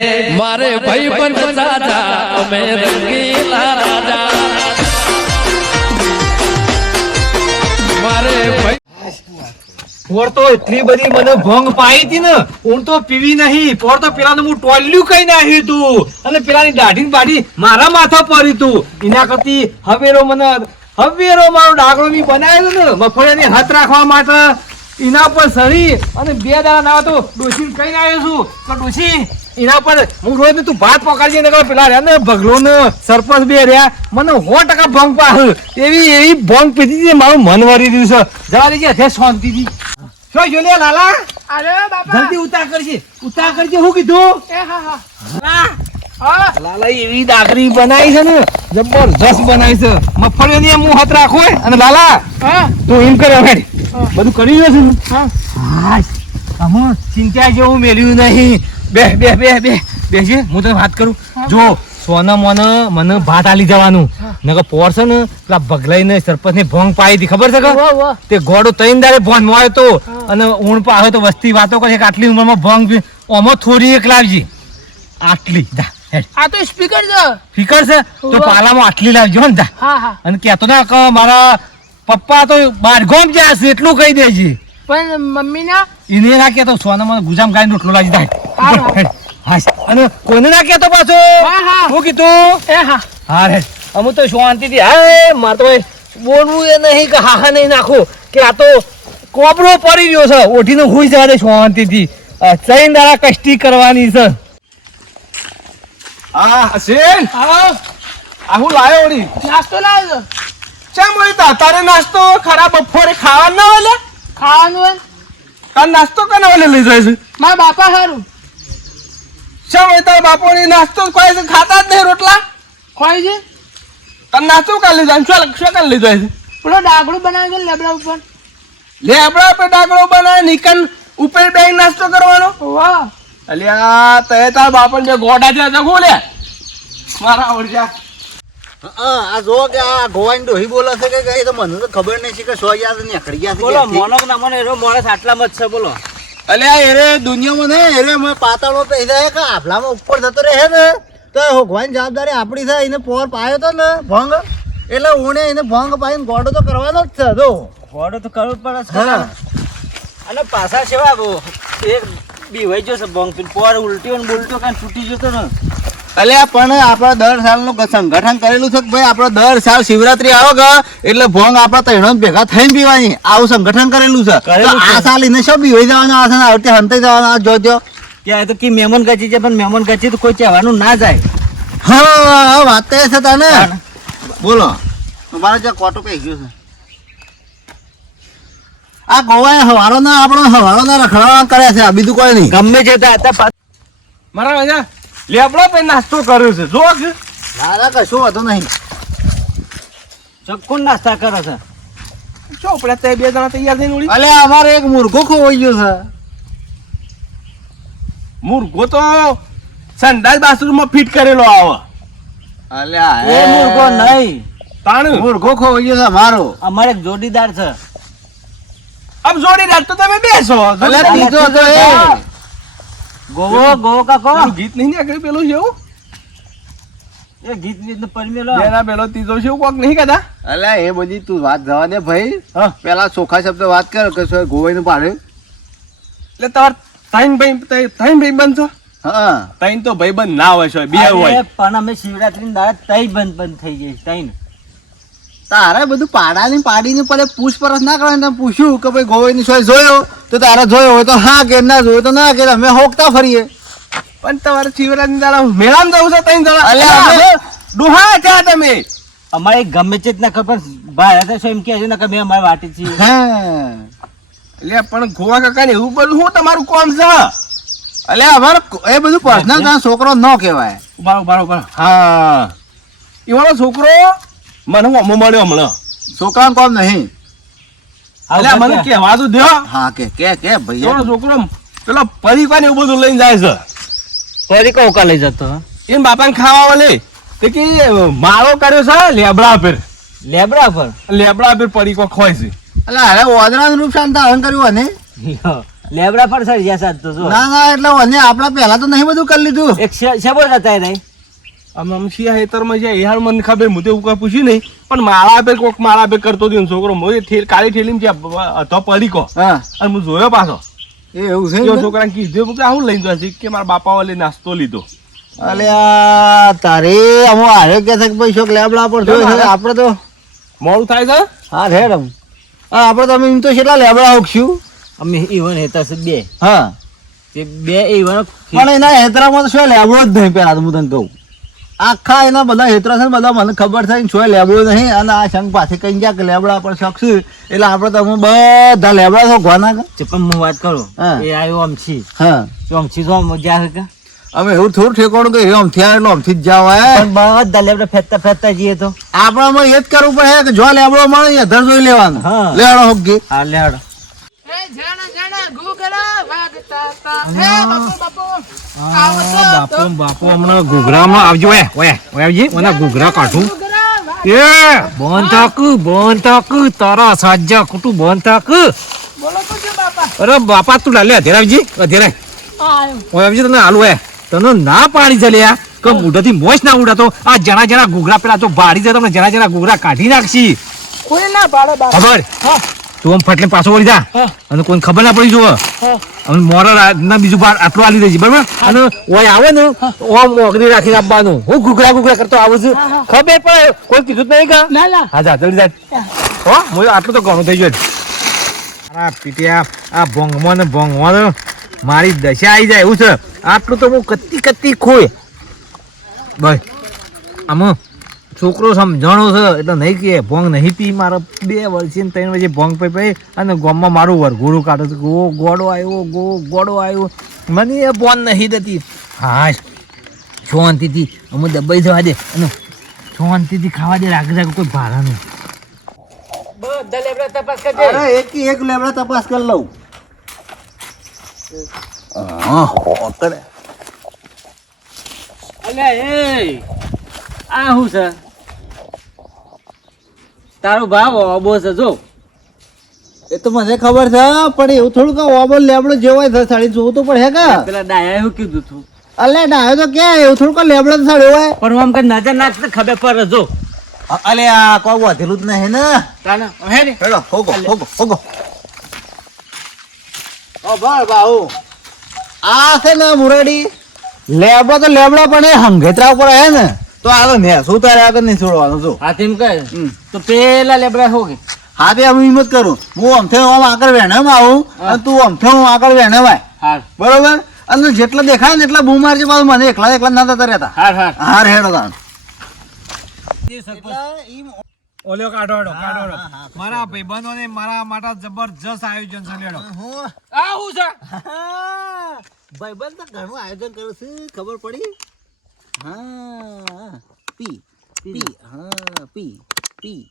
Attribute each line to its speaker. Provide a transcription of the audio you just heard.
Speaker 1: મારે ભાઈ પણ દાદા અમે રંગીલા રાજા. મારે ભાઈ
Speaker 2: પોર તો એટલી બધી મને ભંગ પાઈ હતી ને હું તો પીવી નહીં. પોર તો પેલાનું હું ટોલ્યું કઈ નાખ્યું તું અને પેલાની દાઢી બાઢી મારા માથા પડી તું. એના કરતી હવેરો મને હવેરો મારો ડાગરો ની બનાવેલો ને મફળિયાની હાથ રાખવા માટે. એના પર સરી અને બે દાડા ના તો ડોસી કઈ આવ્યો છું. તો ડોસી એના પર હું રોજ તું ભાત પકડજે ને પેલા રહ્યા ને ભગલો ને સરપંચ બે રહ્યા મને સો ટકા ભંગ પાડ્યું એવી એવી ભંગ પીધી છે મારું મન વરી રહ્યું છે. જવા દેજે હથે શાંતિથી. શું જો લે લાલા?
Speaker 3: અરે બાપા.
Speaker 2: જલ્દી ઉતાર કરજે. ઉતાર કરજે હું કીધું?
Speaker 3: એ હા હા.
Speaker 2: લાલા એવી દાગરી બનાવી છે ને જબરજસ્ત બનાવી છે. મગફળીની ની હું હાથ રાખો. અને લાલા તું એમ કરે હવે. બધું કરી રહ્યો છું.
Speaker 3: હા.
Speaker 2: ચિંતા જેવું મેલ્યું નહીં. બે બે બે બે બેસી હું તને વાત કરું? જો સોના મોને મને ભાત આલી જવાનું. નકર પોર છે ને પેલા ભગલાઈને સરપંચ ને ભંગ પાઈ હતી ખબર છે કે? તે ગોડો તૈન ભોન મોય તો અને ઊણ પાવે તો વસ્તી વાતો કરે આટલી ઉંમરમાં ભંગ પી ઓમો થોડી એક લાવજી. આટલી જા
Speaker 3: આ તો સ્પીકર છે.
Speaker 2: સ્પીકર છે? તો. પાલામાં આટલી લાવજો ને જા. અને કહેતો ના કે મારા પપ્પા તો બારગોમ જ્યાં છે એટલું કહી દેજી.
Speaker 3: પણ મમ્મી ના
Speaker 2: એને ના કહેતો સોનામાં ગુજામ ગાય રોટલો લાવી જાય. અને કોને ના કેતો પાછો?
Speaker 3: હા,
Speaker 2: કીધું?
Speaker 3: એ હા.
Speaker 2: હા રે. અમુ તો શાંતિથી હા મારે તો બોલવું એ નહીં કે હા હા નહીં નાખો કે આ તો કોપરો પડી રહ્યો છે. ઓઢીને હુઈ જવા દે શાંતિથી. ચૈન દાડા કષ્ટી કરવાની છે.
Speaker 4: હા હસીન?
Speaker 3: હા.
Speaker 4: આ હું લાયો ઓડી
Speaker 3: નાસ્તો લાવ્યો
Speaker 4: ચા મળી તા? તારે નાસ્તો ખરાબ બપોરે ખાવા ના વાલે
Speaker 3: ખાવાનું
Speaker 4: તાર નાસ્તો કને ઓલે લઈ જાય છે?
Speaker 3: મારા બાપા સારું
Speaker 4: મળી તારા બાપોની નાસ્તો કોઈ છે? ખાતા જ નહીં રોટલા?
Speaker 3: ખોઈ છે?
Speaker 4: તાર નાસ્તો લઈ જાય શું શું લઈ જાય છે
Speaker 3: પેલો ડાગડું બનાવી દે લેબડા ઉપર?
Speaker 4: લે આપડે આપણે ડાકડો બનાવે નિકન ઉપર બેંગ નાસ્તો કરવાનો?
Speaker 3: વાહ.
Speaker 4: અલ્યા તે તાર બાપન જે ગોડા છે જગો લે? મારા ઓરજા.
Speaker 5: આ જો કે આ ગોવાઈ ડોહી બોલે છે કે કઈ તો મને તો ખબર નહીં છે કે સો યાદ નીકળી ગયા છે
Speaker 2: બોલો. મોનક ના મને એનો મોણસ આટલામાં જ છે બોલો.
Speaker 5: અલ્યા એરે દુનિયામાં નહીં એરે મેં પાતાળો પહેરી જાય કે આફલામાં ઉપર જતો રહે ને તો ભગવાન જવાબદારી આપણી થાય એને પોર પાયો તો ને ભંગ. એટલે ઉણે એને ભંગ પાઈને ગોડો તો કરવાનો જ છે તો
Speaker 2: ગોડો તો કરવો પડે છે. અને પાછા સેવા એક બીવાઈ જશે ભંગ પોર ઉલટ્યો ને બોલટ્યો કાંઈ તૂટી જતો ને
Speaker 5: અલ્યા પણ આપણે દર સાલનું નું સંગઠન કરેલું છે કે ભાઈ આપણે દર સાલ શિવરાત્રી આવો કે એટલે ભોંગ આપણા ત્રણો ભેગા થઈને પીવાની. આવું સંગઠન કરેલું છે. તો આ સાલ એને શું બીવાઈ જવાનું આ સાલ આવતી હંતાઈ જવાનું આ જોજો
Speaker 2: ત્યાં તો કે મહેમાન ગચી છે પણ મહેમાન ગચી તો કોઈ કહેવાનું ના જાય.
Speaker 5: હા વાત તો એ છે તને. બોલો. મારે જ્યાં કોટો કઈ ગયું છે. આ ગોવાએ હવારો ના આપણો હવારો ના રખડવા કરે છે આ બીજું કોઈ નહીં.
Speaker 2: ગમે છે
Speaker 4: મારા રાજા લેબડો પે નાસ્તો કર્યો છે. જો
Speaker 5: ના કશું વાંધો નહીં.
Speaker 2: ચોખ્ખું નાસ્તા કરે છે.
Speaker 4: ચોપડા તે બે જણા તૈયાર થઈને ઉડી?
Speaker 5: અલે અમારે એક મુર્ગો ખોવાઈ ગયો છે.
Speaker 4: મુર્ગો તો સંડાસ બાથરૂમમાં ફિટ કરેલો આવે.
Speaker 5: અલ્યા
Speaker 2: એ મુર્ગો નહીં.
Speaker 4: તાણ?
Speaker 5: મુર્ગો ખોવાઈ ગયો છે મારો
Speaker 2: અમારે એક જોડીદાર છે.
Speaker 4: આમ જોડીદાર તો તમે બેસો.
Speaker 5: અલે ત્રીજો તો એ.
Speaker 2: ગોવો ગોવો કાકો.
Speaker 4: ગીત નહીં નીકળ્યું પેલું છે એવું?
Speaker 2: એ ગીત ગીત પરમેલો
Speaker 4: એના પેલો ત્રીજો છે કોક નહીં કદા
Speaker 5: અલ્યા એ બધી તું વાત જવા દે ભાઈ.
Speaker 4: હા.
Speaker 5: પેલા ચોખા શબ્દ વાત કર કે શું ગોવાઈ નું પાડે.
Speaker 4: એટલે તાર તાઈન ભાઈ તાઈન ભાઈ બંધ છો?
Speaker 5: હા.
Speaker 4: તાઈન તો ભાઈ બંધ ના હોય છે બે હોય.
Speaker 2: પણ અમે શિવરાત્રી દાડે તઈ બંધ બંધ થઈ ગઈ તાઈન
Speaker 5: તારે બધું પાડાની પાડીને પડે પૂછપરછ ના કરવાની તમે પૂછ્યું કે ભાઈ ગોવાઈની સોય જોયો? તો તારે જોયો હોય તો હા કે ના જોયો તો ના કે અમે હોકતા ફરીએ.
Speaker 4: પણ તમારે શિવરાજ દાડા મેળામાં જવું છે
Speaker 5: તઈ
Speaker 4: દાડા
Speaker 5: અમે-
Speaker 4: ત્યાં તમે?
Speaker 2: અમારે ગમે છે ના ખબર ભાઈ હતા એમ કે છે ને કે અમે અમારે વાટી છીએ.
Speaker 5: હા.
Speaker 4: એટલે પણ ગોવા કાકા ને એવું બધું હું તમારું કોમ છે?
Speaker 5: એટલે અમારે એ બધું પર્સનલ છોકરો ન કહેવાય.
Speaker 4: બારો બારો બારો હા. એવાનો છોકરો? મને અમો મળ્યો હમણાં.
Speaker 5: છોકરાનું કોમ નહીં.
Speaker 4: અલ્યા મને કહેવા તો દો
Speaker 5: હા કે કે કે ભાઈ
Speaker 4: છોકરો પેલો પરિવાર એવું બધું લઈને જાય છે.
Speaker 2: ફરી કહું કા લઈ જતો.
Speaker 4: એમ બાપાને ખાવા વાલે તે કે મારો કર્યો છે લેબડા પર.
Speaker 2: લેબડા પર?
Speaker 4: લેબડા પર પરીકો ખોય છે.
Speaker 5: અલે અરે ઓદરાનું નુકસાન તો ધારણ કર્યું ને.
Speaker 6: લેબડા પર સર
Speaker 5: ના ના એટલે આપડા પહેલા તો નહીં બધું કરી લીધું.
Speaker 6: એક શેબો જતા રહી.
Speaker 4: આમ આમ શિયા હેતરમાં જાય હાલ મને ખબર હું તો એવું કાંઈ પૂછ્યું નહીં. પણ મારા પે કોક મારા આપે કરતો હતો ને છોકરો હું એ ઠેલ કાળી ઠેલીમાં જ્યાં હતો પડી કો
Speaker 5: હા.
Speaker 4: અને હું જોયો પાછો.
Speaker 5: એ એવું છે?
Speaker 4: છોકરાને કીધું હું કે આવું લઈને જશે કે મારા બાપા વાલે નાસ્તો લીધો.
Speaker 5: અલ્યા તારે અમો હારે કે છે શોક લેબડા પર જોયો આપણે તો
Speaker 4: મોડું થાય છે?
Speaker 5: હા રેડ આમ હા આપણે તો અમે એમ તો કેટલા લેબડા હોકશું.
Speaker 6: અમે ઈવન હેતા છે બે.
Speaker 5: હા.
Speaker 6: તે બે ઈવન
Speaker 5: પણ એના હેતરામાં તો શું લેબડો જ નહીં પેલા તો હું તને કહું. આખા એના બધા હેતરા છે બધા મને ખબર થાય ને શું લેબડો નહીં અને આ શંખ પાસે કઈ ગયા કે લેબડા પણ શોખ છે એટલે આપણે તમે બધા લેબડા છો ઘોના કે
Speaker 6: પણ હું વાત કરું
Speaker 5: હા.
Speaker 6: એ આવ્યો અમછી
Speaker 5: હા.
Speaker 6: અમછી તો મજા જ્યાં કે?
Speaker 5: અમે એવું થોડું ઠેકોણું કે આમ આવે એટલે આમથી જ જાવ
Speaker 6: પણ બધા લેબડા ફેરતા ફેરતા જઈએ તો.
Speaker 5: આપણામાં એ જ કરવું પડે કે જો લેબડો મળે અધર જોઈ લેવાનું. લેવાનો હોગી.
Speaker 6: હા લેડ
Speaker 3: એ બાપુ.
Speaker 2: હમણાં ઘૂઘરામાં આવજો આવજી મને ઘૂઘરા કાઢું એ તારા સાજા કુટુ બોન
Speaker 3: બોલો તો જો બાપા
Speaker 2: અરે બાપા તું લાલે અધેરાવજી અધેરાય ઓય આવજી તને હાલું હે. તને ના પાડી છે લ્યા કે મોઢાથી મોજ ના ઉડાતો આ જણા જણા ઘૂઘરા પેલા તો બારી જાય તમને જણા જણા ઘૂઘરા કાઢી નાખશી
Speaker 3: કોઈ ના
Speaker 2: ખબર તું આમ ફટલે પાછો વળી જા. અને કોઈ ખબર ના પડી જોવે
Speaker 3: હા.
Speaker 2: અને મોરલ ના બીજું બાર આટલું આલી દેજે બરાબર? અને ઓય આવે ને ઓમ ઓગળી રાખીને આપવાનું. હું ઘૂઘરા ઘૂઘરા કરતો આવું છું. ખબર પડે કોઈ કીધું નહીં કા?
Speaker 3: ના ના.
Speaker 2: હા જા જલ્દી જા. હો હું આટલું તો ઘણું થઈ ગયું. મારા પીટિયા આ ભોંગમાં ને ભોંગમાં મારી દશા આવી જાય એવું છે. આટલું તો હું કત્તી કત્તી ખોય ભાઈ આમાં છોકરો સમજણો છે એટલે નહીં કે ભોંગ નહીં પી મારા બે વર્ષે ને ત્રણ વર્ષે ભોંગ પી પી અને ગોમમાં મારું વરઘોડું કાઢો છે. ગો ગોડો આવ્યો ગો ગોડો આવ્યો. મને એ ભોંગ નહીં દેતી. હા શાંતિથી અમે દબાઈ જવા દે અને શાંતિથી ખાવા દે રાગ રાગ કોઈ ભાડા નહીં
Speaker 6: બધા લેબડા તપાસ કરજે.
Speaker 5: અરે એક એક લેબડા તપાસ કરી લઉં. હા
Speaker 6: એ આ શું છે? તારો ભાવ ઓબો છે જો.
Speaker 5: એ તો મને ખબર છે પણ એવું થોડું કે ઓબો લેબડો જેવાય છે સાડી જોવું તો પડે કે?
Speaker 6: પેલા ડાયા એવું કીધું તું.
Speaker 5: અલે ડાયો તો કે એવું થોડું કે લેબડો સાડી હોય.
Speaker 6: પણ હું આમ કઈ નજર નાખ ખબર પર જો.
Speaker 5: અલે આ કો વધેલું જ નહીં ને?
Speaker 6: તાને હે ને?
Speaker 5: હેડો હોગો હોગો હોગો. ઓ ભાઈ બાહુ આ છે ને મુરડી. લેબડો તો લેબડો પણ એ હંગેતરા ઉપર હે ને? તો આગળ મેં ને શું તારે આગળ નહીં છોડવાનું જો
Speaker 6: હા તેમ કહે તો પેલા લેબડા હો કે?
Speaker 5: હા તે હું હિંમત કરું. હું અમથે આમ આગળ વેણમ આવું અને તું અમથે હું આગળ વેણવાય
Speaker 6: હાર
Speaker 5: બરોબર? અને જેટલા દેખાય ને એટલા બૂમ મારજે પાછું મને. એકલા એકલા ના થતા રહેતા.
Speaker 6: હાર હાર.
Speaker 5: હાર હેડો તાણ
Speaker 2: ઓલ્યો કાઢો હેડો કાઢો. હેડો મારા ભાઈબંધો ને મારા માટે જબરજસ્ત આયોજન છે લેડો.
Speaker 6: આ શું છે?
Speaker 5: ભાઈબંધ તો ઘણું આયોજન કર્યું છે ખબર પડી? હા પી. પી હા પી પી.